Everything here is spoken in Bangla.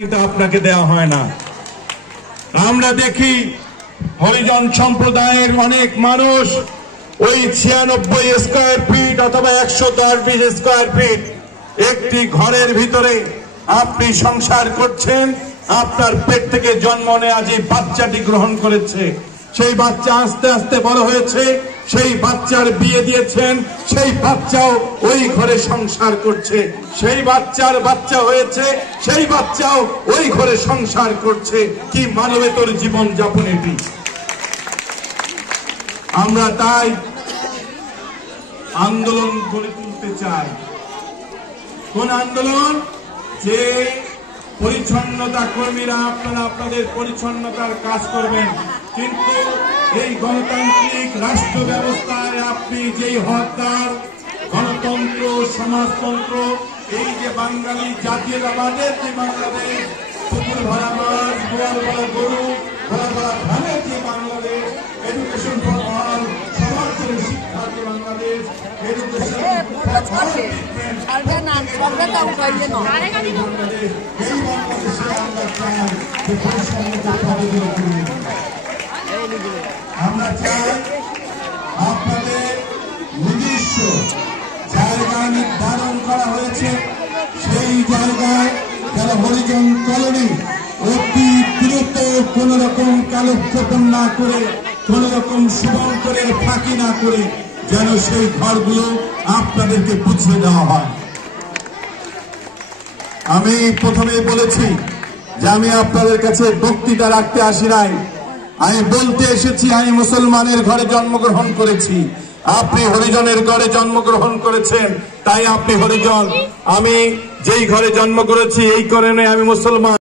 আপনাকে দেওয়া হয় না। আমরা দেখি হরিজন সম্প্রদায়ের অনেক মানুষ ওই 96 স্কয়ার ফিট অথবা 110 স্কয়ার ফিট একটি ঘরের ভিতরে আপনি সংসার করছেন। আপনার পেট থেকে জন্ম নেয়া যে বাচ্চাটি গ্রহণ করেছে, সেই বাচ্চা আস্তে আস্তে বড় হয়েছে, সেই বাচ্চার বিয়ে দিয়েছেন, সেই বাচ্চাও ওই ঘরে সংসার করছে, সেই বাচ্চার বাচ্চা হয়েছে, সেই বাচ্চাও ওই ঘরে সংসার করছে। কি মানবেতর জীবন যাপন এটি! আমরা তাই আন্দোলন গড়ে তুলতে চাই। কোন আন্দোলন? যে পরিচ্ছন্নতা কর্মীরা আপনারা আপনাদের পরিচ্ছন্নতার কাজ করবেন, কিন্তু এই গণতান্ত্রিক রাষ্ট্র ব্যবস্থায় আপনি যেই হকদার গণতন্ত্র, সমাজতন্ত্র, এই যে বাঙালি জাতীয়তাবাদের যে বাংলাদেশ, পুকুর ভরা মাছ, গোয়াল ভরা গরু, ভরা ভরা ধানের যে বাংলাদেশ, এডুকেশন ফর অল, সবার জন্য শিক্ষার যে বাংলাদেশ, এডুকেশন আমরা চাই আপনাদের নিজস্ব জায়গা নির্ধারণ করা হয়েছে, সেই জায়গায় যারা হরিজন কলোনি অতি দ্রুত কোন রকম কালক্ষেপণ না করে, কোন রকম শুভঙ্করের ফাঁকি না করে যেন সেই ঘরগুলো আপনাদেরকে বুঝিয়ে দেওয়া হয়। আমি প্রথমে বলেছি যে আমি আপনাদের কাছে বক্তৃতা রাখতে আসি নাই, আমি বলতে এসেছি আমি মুসলমানের ঘরে জন্মগ্রহণ করেছি, আপনি হরিজনের ঘরে জন্মগ্রহণ করেছেন, তাই আপনি হরিজন। আমি যেই ঘরে জন্ম করেছি এই কারণে আমি মুসলমান।